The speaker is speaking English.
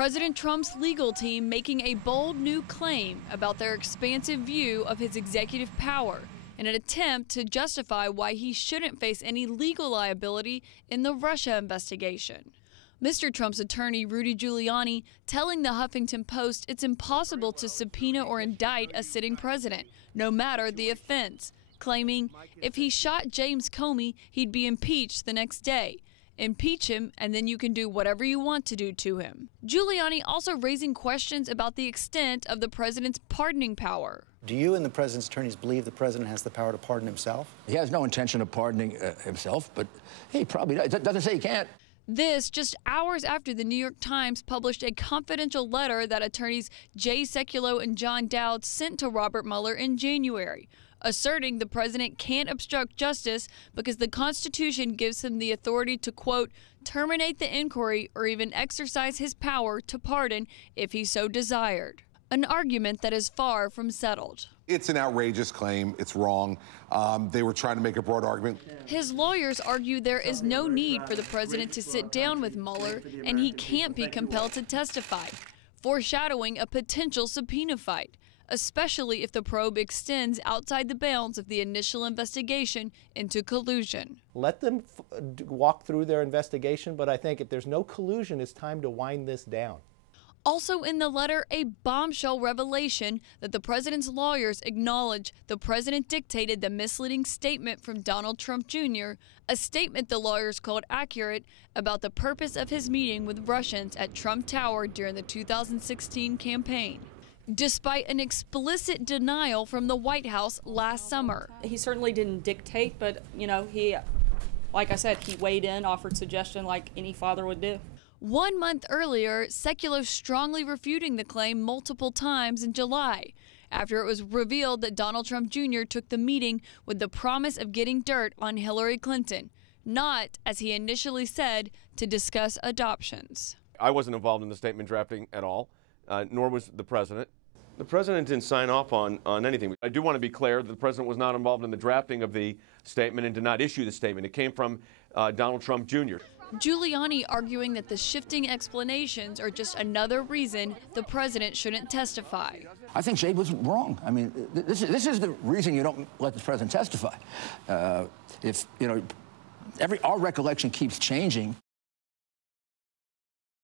President Trump's legal team making a bold new claim about their expansive view of his executive power in an attempt to justify why he shouldn't face any legal liability in the Russia investigation. Mr. Trump's attorney, Rudy Giuliani, telling the Huffington Post it's impossible to subpoena or indict a sitting president, no matter the offense, claiming if he shot James Comey, he'd be impeached the next day. Impeach him, and then you can do whatever you want to do to him. Giuliani also raising questions about the extent of the president's pardoning power. Do you and the president's attorneys believe the president has the power to pardon himself? He has no intention of pardoning himself, but he probably does. It doesn't say he can't. This just hours after the New York Times published a confidential letter that attorneys Jay Sekulow and John Dowd sent to Robert Mueller in January, asserting the president can't obstruct justice because the Constitution gives him the authority to, quote, terminate the inquiry or even exercise his power to pardon if he so desired. An argument that is far from settled. It's an outrageous claim. It's wrong. They were trying to make a broad argument. His lawyers argue there is no need for the president to sit down with Mueller and he can't be compelled to testify, foreshadowing a potential subpoena fight, especially if the probe extends outside the bounds of the initial investigation into collusion. Let them walk through their investigation, but I think if there's no collusion, it's time to wind this down. Also in the letter, a bombshell revelation that the president's lawyers acknowledge the president dictated the misleading statement from Donald Trump Jr., a statement the lawyers called accurate about the purpose of his meeting with Russians at Trump Tower during the 2016 campaign, despite an explicit denial from the White House last summer. He certainly didn't dictate, but, you know, like I said, he weighed in, offered suggestion like any father would do. 1 month earlier, Sekulow strongly refuting the claim multiple times in July, after it was revealed that Donald Trump Jr. took the meeting with the promise of getting dirt on Hillary Clinton, not, as he initially said, to discuss adoptions. I wasn't involved in the statement drafting at all, nor was the president. The president didn't sign off on anything. I do want to be clear that the president was not involved in the drafting of the statement and did not issue the statement. It came from Donald Trump Jr. Giuliani arguing that the shifting explanations are just another reason the president shouldn't testify. I think Jay was wrong. I mean, this is the reason you don't let the president testify. If, you know, our recollection keeps changing